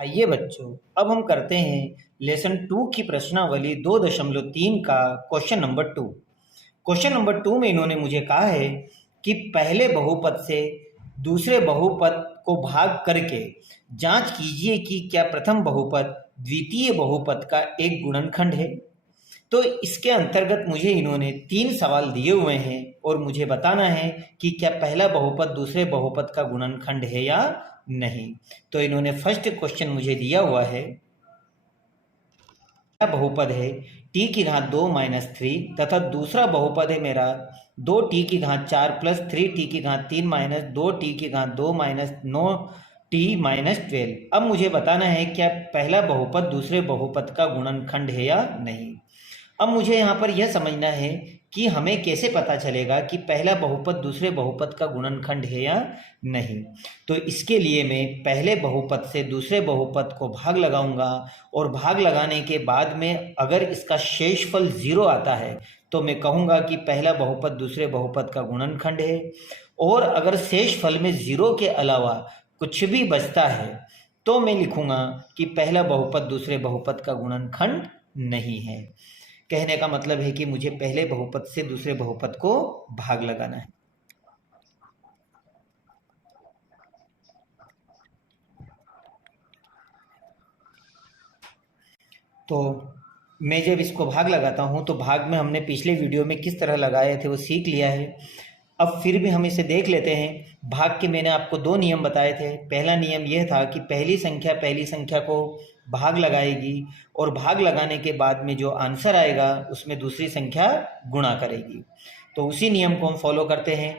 आइए बच्चों, अब हम करते हैं लेसन 2 की प्रश्नावली 2.3 का क्वेश्चन नंबर 2। क्वेश्चन नंबर 2 में इन्होंने मुझे कहा है कि पहले बहुपद से दूसरे बहुपद को भाग करके जांच कीजिए कि क्या प्रथम बहुपद द्वितीय बहुपद का एक गुणनखंड है। तो इसके अंतर्गत मुझे इन्होंने 3 सवाल दिए हुए हैं और मुझे बताना है कि क्या पहला बहुपद दूसरे बहुपद का गुणनखंड है या नहीं। तो इन्होंने फर्स्ट क्वेश्चन मुझे दिया हुआ है, बहुपद है टी की घात 2 माइनस 3 तथा दूसरा बहुपद है मेरा 2t की घात 4 प्लस 3t की घात 3 माइनस 2t की घात 2 माइनस 9t माइनस 12। अब मुझे बताना है क्या पहला बहुपद दूसरे बहुपद का गुणनखंड है या नहीं। अब मुझे यहाँ पर यह समझना है कि हमें कैसे पता चलेगा कि पहला बहुपद दूसरे बहुपद का गुणनखंड है या नहीं। तो इसके लिए मैं पहले बहुपद से दूसरे बहुपद को भाग लगाऊंगा और भाग लगाने के बाद में अगर इसका शेषफल 0 आता है तो मैं कहूँगा कि पहला बहुपद दूसरे बहुपद का गुणनखंड है। और अगर शेषफल में 0 के अलावा कुछ भी बचता है तो मैं लिखूंगा कि पहला बहुपद दूसरे बहुपद का गुणनखंड नहीं है। कहने का मतलब है कि मुझे पहले बहुपद से दूसरे बहुपद को भाग लगाना है। तो मैं जब इसको भाग लगाता हूं तो भाग में हमने पिछले वीडियो में किस तरह लगाए थे वो सीख लिया है। अब फिर भी हम इसे देख लेते हैं। भाग के मैंने आपको 2 नियम बताए थे। पहला नियम यह था कि पहली संख्या को भाग लगाएगी और भाग लगाने के बाद में जो आंसर आएगा उसमें दूसरी संख्या गुणा करेगी। तो उसी नियम को हम फॉलो करते हैं।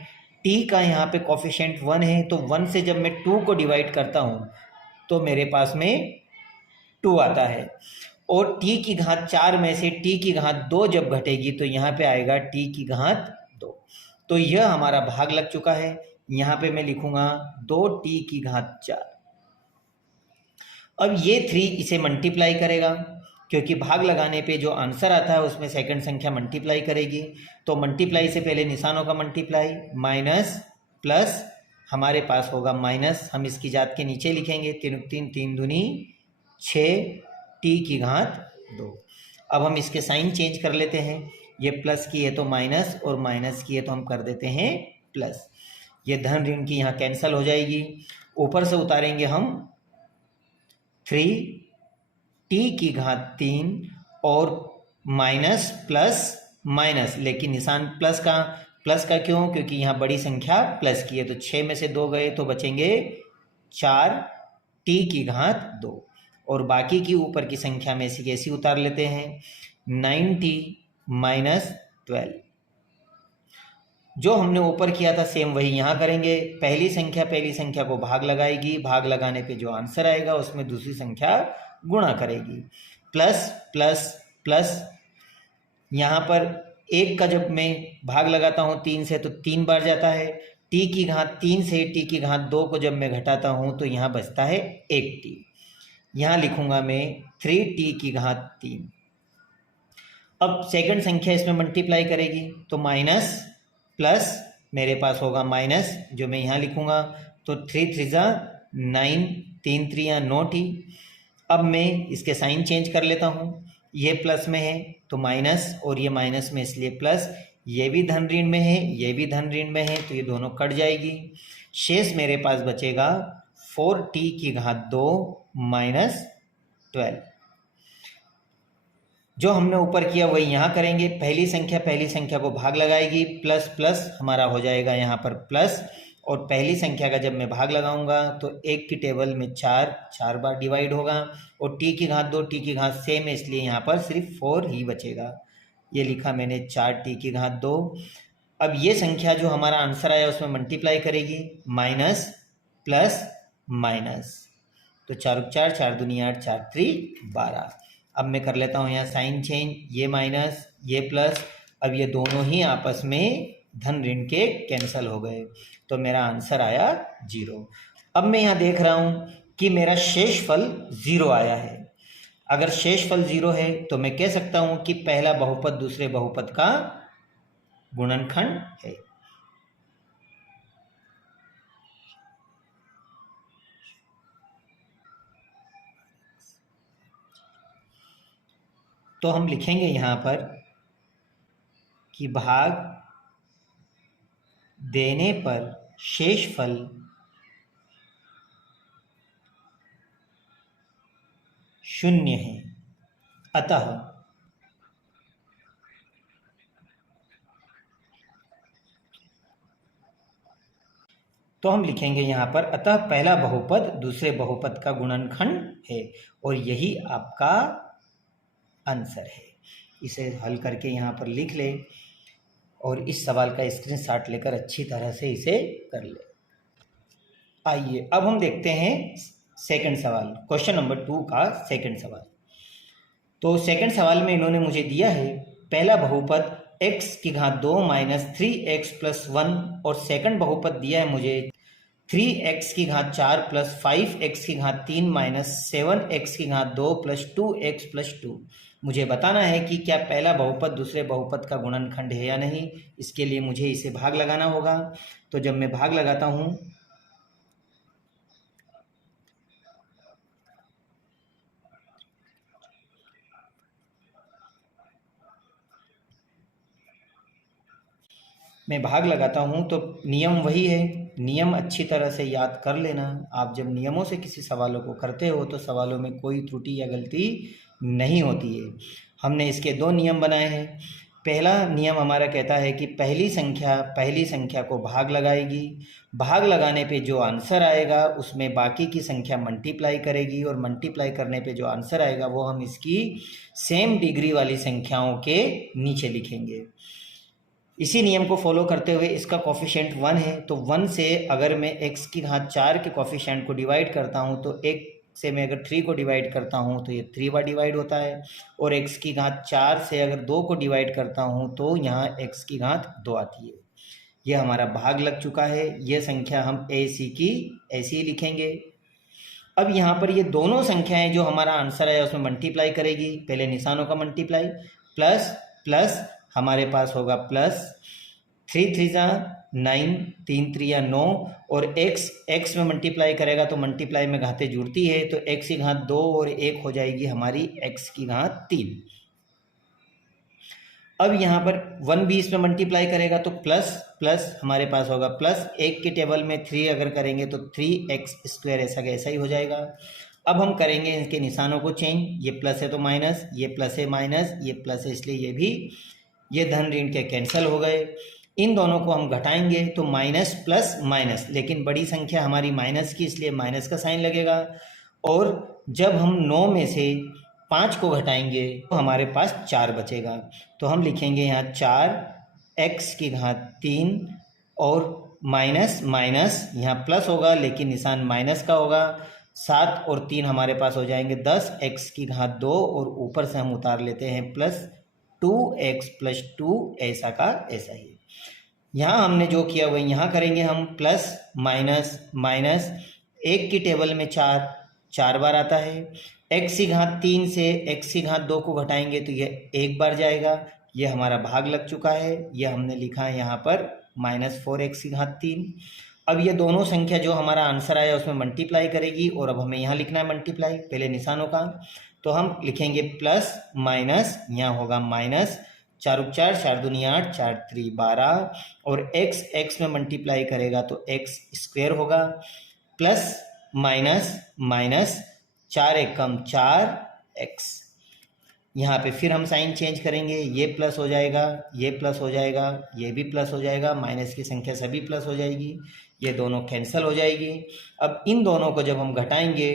टी का यहाँ पे कोफिशिएंट 1 है तो 1 से जब मैं 2 को डिवाइड करता हूँ तो मेरे पास में 2 आता है। और टी की घात 4 में से टी की घात 2 जब घटेगी तो यहाँ पे आएगा टी की घात 2। तो यह हमारा भाग लग चुका है। यहाँ पे मैं लिखूंगा 2t की घात 4। अब ये 3 इसे मल्टीप्लाई करेगा क्योंकि भाग लगाने पे जो आंसर आता है उसमें सेकंड संख्या मल्टीप्लाई करेगी। तो मल्टीप्लाई से पहले निशानों का मल्टीप्लाई, माइनस प्लस हमारे पास होगा माइनस, हम इसकी जात के नीचे लिखेंगे 3 दूनी 6 टी की घात 2। अब हम इसके साइन चेंज कर लेते हैं। ये प्लस की है तो माइनस और माइनस की है तो हम कर देते हैं प्लस। ये धन ऋण की यहाँ कैंसल हो जाएगी। ऊपर से उतारेंगे हम 3t की घात 3 और माइनस प्लस माइनस, लेकिन निशान प्लस का क्यों? क्योंकि यहाँ बड़ी संख्या प्लस की है। तो 6 में से 2 गए तो बचेंगे 4t की घात 2 और बाकी की ऊपर की संख्या में से कैसी उतार लेते हैं 9t माइनस 12। जो हमने ऊपर किया था सेम वही यहाँ करेंगे। पहली संख्या को भाग लगाएगी, भाग लगाने पे जो आंसर आएगा उसमें दूसरी संख्या गुणा करेगी। प्लस प्लस प्लस, यहाँ पर 1 का जब मैं भाग लगाता हूँ 3 से तो 3 बार जाता है। टी की घात 3 से टी की घात 2 को जब मैं घटाता हूँ तो यहाँ बचता है 1t। यहाँ लिखूंगा मैं 3t की घात 3। अब सेकंड संख्या इसमें मल्टीप्लाई करेगी तो माइनस प्लस मेरे पास होगा माइनस जो मैं यहाँ लिखूंगा। तो 3 3 9, 3 3 9t। अब मैं इसके साइन चेंज कर लेता हूँ। ये प्लस में है तो माइनस और ये माइनस में इसलिए प्लस। ये भी धन ऋण में है, ये भी धन ऋण में है तो ये दोनों कट जाएगी। शेष मेरे पास बचेगा 4t की घात 2 माइनस 12। जो हमने ऊपर किया वही यहाँ करेंगे। पहली संख्या को भाग लगाएगी, प्लस प्लस हमारा हो जाएगा यहाँ पर प्लस। और पहली संख्या का जब मैं भाग लगाऊंगा तो 1 की टेबल में 4 बार डिवाइड होगा और t की घात 2 टी की घात सेम है इसलिए यहाँ पर सिर्फ 4 ही बचेगा। ये लिखा मैंने 4t की घात 2। अब ये संख्या जो हमारा आंसर आया उसमें मल्टीप्लाई करेगी, माइनस प्लस माइनस। तो 4 4 4 दूनी 8 4 3 12। अब मैं कर लेता हूँ यहाँ साइन चेंज, ये माइनस ये प्लस। अब ये दोनों ही आपस में धन ऋण के कैंसल हो गए तो मेरा आंसर आया 0। अब मैं यहाँ देख रहा हूँ कि मेरा शेषफल 0 आया है। अगर शेषफल 0 है तो मैं कह सकता हूँ कि पहला बहुपद दूसरे बहुपद का गुणनखंड है। तो हम लिखेंगे यहाँ पर कि भाग देने पर शेषफल शून्य है, अतः तो हम लिखेंगे यहाँ पर अतः पहला बहुपद दूसरे बहुपद का गुणनखंड है और यही आपका आंसर है। इसे हल करके यहाँ पर लिख ले और इस सवाल का स्क्रीनशॉट लेकर अच्छी तरह से इसे कर ले। आइए अब हम देखते हैं सेकंड सवाल, क्वेश्चन नंबर 2 का सेकंड सवाल। तो सेकंड सवाल में इन्होंने मुझे दिया है पहला बहुपद x की घात 2 माइनस 3x प्लस 1 और सेकंड बहुपद दिया है मुझे 3x की घात 4 प्लस 5x की घात 3 माइनस 7x की घात 2 प्लस 2x प्लस 2। मुझे बताना है कि क्या पहला बहुपद दूसरे बहुपद का गुणनखंड है या नहीं। इसके लिए मुझे इसे भाग लगाना होगा। तो जब मैं भाग लगाता हूँ मैं भाग लगाता हूँ तो नियम वही है, नियम अच्छी तरह से याद कर लेना। आप जब नियमों से किसी सवालों को करते हो तो सवालों में कोई त्रुटि या गलती नहीं होती है। हमने इसके 2 नियम बनाए हैं। पहला नियम हमारा कहता है कि पहली संख्या को भाग लगाएगी, भाग लगाने पे जो आंसर आएगा उसमें बाकी की संख्या मल्टीप्लाई करेगी और मल्टीप्लाई करने पे जो आंसर आएगा वो हम इसकी सेम डिग्री वाली संख्याओं के नीचे लिखेंगे। इसी नियम को फॉलो करते हुए इसका कोफिशिएंट 1 है तो 1 से अगर मैं x की घात 4 के कोफिशिएंट को डिवाइड करता हूँ तो 1 से मैं अगर 3 को डिवाइड करता हूँ तो ये 3 बार डिवाइड होता है और x की घात 4 से अगर 2 को डिवाइड करता हूँ तो यहाँ x की घात 2 आती है। ये हमारा भाग लग चुका है। ये संख्या हम AC की ऐसी ही लिखेंगे। अब यहाँ पर ये दोनों संख्याएं जो हमारा आंसर है उसमें मल्टीप्लाई करेगी। पहले निशानों का मल्टीप्लाई, प्लस प्लस हमारे पास होगा प्लस 3 3 9, 3 3 9 और x में मल्टीप्लाई करेगा तो मल्टीप्लाई में घातें जुड़ती है तो x की घात 2 और 1 हो जाएगी हमारी x की घात 3। अब यहाँ पर 1 भी इसमें मल्टीप्लाई करेगा तो प्लस प्लस हमारे पास होगा प्लस 1 के टेबल में 3 अगर करेंगे तो 3x² ऐसा कैसा ही हो जाएगा। अब हम करेंगे इनके निशानों को चेंज, ये प्लस है तो माइनस, ये प्लस है माइनस, ये प्लस है इसलिए ये भी, ये धन ऋण के कैंसिल हो गए। इन दोनों को हम घटाएंगे तो माइनस प्लस माइनस, लेकिन बड़ी संख्या हमारी माइनस की इसलिए माइनस का साइन लगेगा। और जब हम 9 में से 5 को घटाएंगे तो हमारे पास 4 बचेगा। तो हम लिखेंगे यहाँ 4x की घात 3 और माइनस माइनस यहाँ प्लस होगा लेकिन निशान माइनस का होगा। 7 और 3 हमारे पास हो जाएंगे 10, x की घात 2 और ऊपर से हम उतार लेते हैं प्लस 2x प्लस 2 ऐसा का ऐसा ही। यहाँ हमने जो किया वही यहाँ करेंगे हम, प्लस माइनस माइनस, 1 की टेबल में 4 बार आता है। x की घात 3 से x की घात 2 को घटाएंगे तो ये 1 बार जाएगा। ये हमारा भाग लग चुका है। ये हमने लिखा है यहाँ पर -4x की घात 3। अब ये दोनों संख्या जो हमारा आंसर आया उसमें मल्टीप्लाई करेगी और अब हमें यहाँ लिखना है मल्टीप्लाई पहले निशानों का। तो हम लिखेंगे प्लस माइनस, यहाँ होगा माइनस 4 × 4 4 दूनी 8 4 3 12 और x में मल्टीप्लाई करेगा तो x² होगा, प्लस माइनस माइनस 4 एकम 4x। यहाँ पे फिर हम साइन चेंज करेंगे, ये प्लस हो जाएगा, ये प्लस हो जाएगा, ये भी प्लस हो जाएगा, माइनस की संख्या सभी प्लस हो जाएगी, ये दोनों कैंसिल हो जाएगी। अब इन दोनों को जब हम घटाएंगे,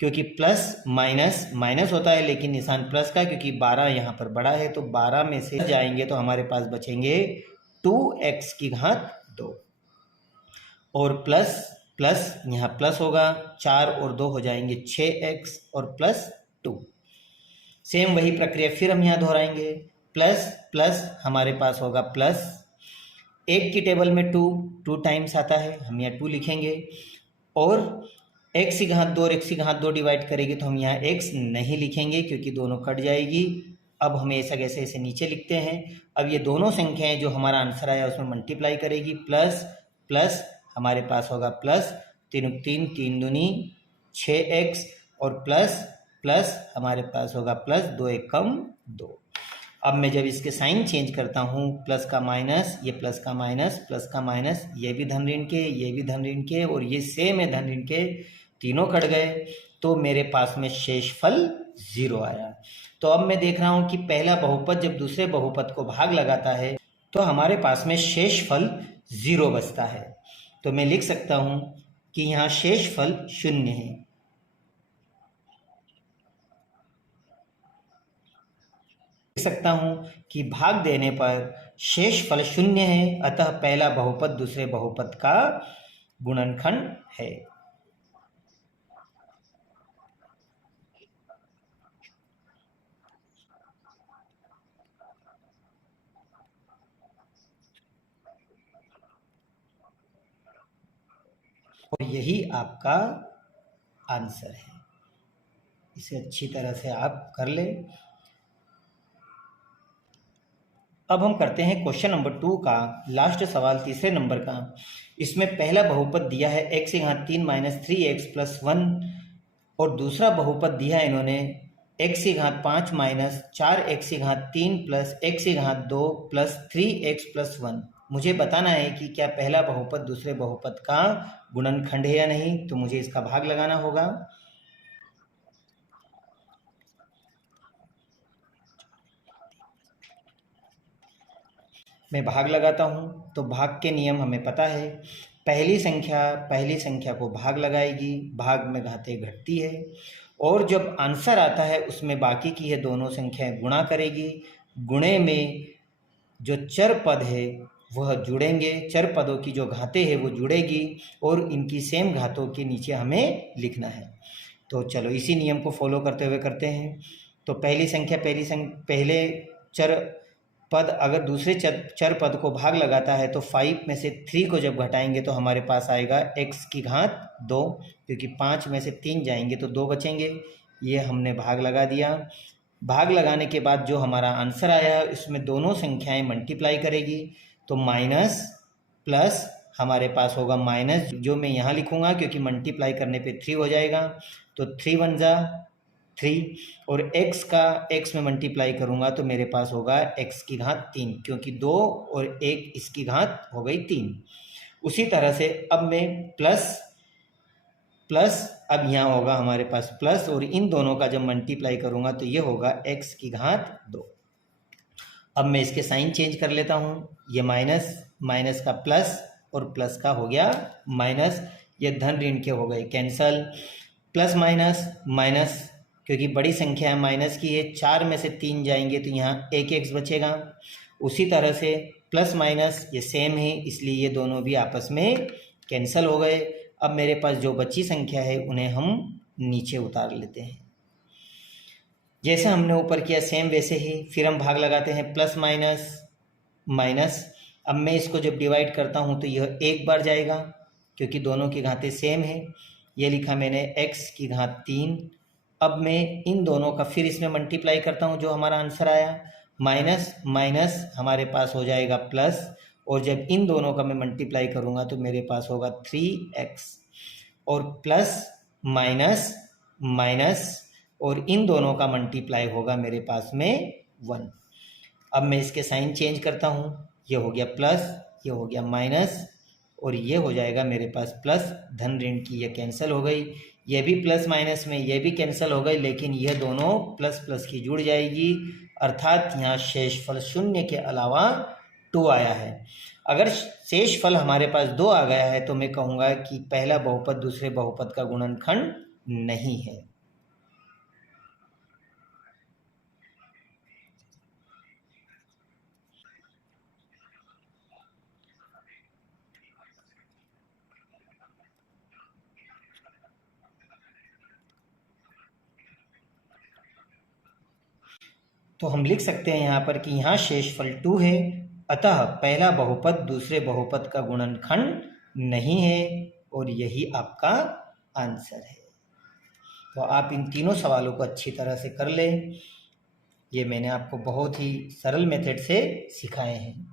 क्योंकि प्लस माइनस माइनस होता है लेकिन निशान प्लस का, क्योंकि 12 यहाँ पर बड़ा है तो 12 में से जाएंगे तो हमारे पास बचेंगे 2x की घात 2 और प्लस प्लस यहाँ प्लस होगा, 4 और 2 हो जाएंगे 6x और प्लस 2। सेम वही प्रक्रिया फिर हम यहाँ दोहराएंगे, प्लस प्लस हमारे पास होगा प्लस, 1 की टेबल में 2 टाइम्स आता है, हम यहाँ 2 लिखेंगे और x की घात 2 और x की घात 2 डिवाइड करेगी तो हम यहाँ x नहीं लिखेंगे क्योंकि दोनों कट जाएगी। अब हम ऐसा कैसे ऐसे नीचे लिखते हैं। अब ये दोनों संख्याएं जो हमारा आंसर आया उसमें मल्टीप्लाई करेगी, प्लस प्लस हमारे पास होगा प्लस 3 3 3 दूनी 6x और प्लस प्लस हमारे पास होगा प्लस 2 एकम 2। अब मैं जब इसके साइन चेंज करता हूँ, प्लस का माइनस, ये प्लस का माइनस, प्लस का माइनस, ये भी धन ऋण के, ये भी धन ऋण के, और ये सेम है धन ऋण के, तीनों कट गए, तो मेरे पास में शेषफल 0 आया। तो अब मैं देख रहा हूँ कि पहला बहुपद जब दूसरे बहुपद को भाग लगाता है तो हमारे पास में शेषफल 0 बचता है। तो मैं लिख सकता हूँ कि यहाँ शेषफल 0 है। लिख सकता हूँ कि भाग देने पर शेषफल 0 है, अतः पहला बहुपद दूसरे बहुपद का गुणनखंड है। और यही आपका आंसर है। इसे अच्छी तरह से आप कर लें। अब हम करते हैं क्वेश्चन नंबर 2 का लास्ट सवाल, तीसरे नंबर का। इसमें पहला बहुपद दिया है x की घात 3 माइनस 3x प्लस 1, और दूसरा बहुपद दिया है इन्होंने x की घात 5 माइनस 4x की घात 3 प्लस x की घात 2 प्लस 3x प्लस 1। मुझे बताना है कि क्या पहला बहुपद दूसरे बहुपद का गुणनखंड है या नहीं, तो मुझे इसका भाग लगाना होगा। मैं भाग लगाता हूँ, तो भाग के नियम हमें पता है। पहली संख्या को भाग लगाएगी, भाग में घातें घटती है, और जब आंसर आता है उसमें बाकी की है दोनों संख्याएं गुणा करेगी। गुणे में जो चर पद है वह जुड़ेंगे, चर पदों की जो घातें हैं वो जुड़ेगी, और इनकी सेम घातों के नीचे हमें लिखना है। तो चलो इसी नियम को फॉलो करते हुए करते हैं। तो पहले चर पद अगर दूसरे चर पद को भाग लगाता है तो 5 में से 3 को जब घटाएंगे तो हमारे पास आएगा x की घात 2, क्योंकि 5 में से 3 जाएंगे तो 2 बचेंगे। ये हमने भाग लगा दिया। भाग लगाने के बाद जो हमारा आंसर आया इसमें दोनों संख्याएं मल्टीप्लाई करेगी, तो माइनस प्लस हमारे पास होगा माइनस, जो मैं यहाँ लिखूंगा क्योंकि मल्टीप्लाई करने पे 3 हो जाएगा, तो 3 1 जा 3, और x में मल्टीप्लाई करूंगा तो मेरे पास होगा x की घात 3, क्योंकि 2 और 1 इसकी घात हो गई 3। उसी तरह से अब मैं प्लस अब यहाँ होगा हमारे पास प्लस, और इन दोनों का जब मल्टीप्लाई करूंगा तो ये होगा x की घात 2। अब मैं इसके साइन चेंज कर लेता हूँ, ये माइनस का प्लस और प्लस का हो गया माइनस, ये धन ऋण के हो गए कैंसल। प्लस माइनस क्योंकि बड़ी संख्या है माइनस की है, 4 में से 3 जाएंगे तो यहाँ एक x बचेगा। उसी तरह से प्लस माइनस ये सेम है, इसलिए ये दोनों भी आपस में कैंसल हो गए। अब मेरे पास जो बची संख्या है उन्हें हम नीचे उतार लेते हैं। जैसे हमने ऊपर किया सेम वैसे ही फिर हम भाग लगाते हैं, प्लस माइनस। अब मैं इसको जब डिवाइड करता हूँ तो यह एक बार जाएगा क्योंकि दोनों की घातें सेम है। ये लिखा मैंने x की घात 3। अब मैं इन दोनों का फिर इसमें मल्टीप्लाई करता हूँ, जो हमारा आंसर आया माइनस हमारे पास हो जाएगा प्लस, और जब इन दोनों का मैं मल्टीप्लाई करूँगा तो मेरे पास होगा 3x, और प्लस माइनस और इन दोनों का मल्टीप्लाई होगा मेरे पास में 1। अब मैं इसके साइन चेंज करता हूँ, ये हो गया प्लस, ये हो गया माइनस, और ये हो जाएगा मेरे पास प्लस। धन ऋण की ये कैंसिल हो गई, ये भी प्लस माइनस में ये भी कैंसिल हो गई, लेकिन ये दोनों प्लस प्लस की जुड़ जाएगी, अर्थात यहाँ शेषफल 0 के अलावा 2 आया है। अगर शेषफल हमारे पास 2 आ गया है तो मैं कहूँगा कि पहला बहुपद दूसरे बहुपद का गुणनखंड नहीं है। तो हम लिख सकते हैं यहाँ पर कि यहाँ शेषफल 2 है, अतः पहला बहुपद दूसरे बहुपद का गुणनखंड नहीं है, और यही आपका आंसर है। तो आप इन तीनों सवालों को अच्छी तरह से कर लें। ये मैंने आपको बहुत ही सरल मेथड से सिखाए हैं।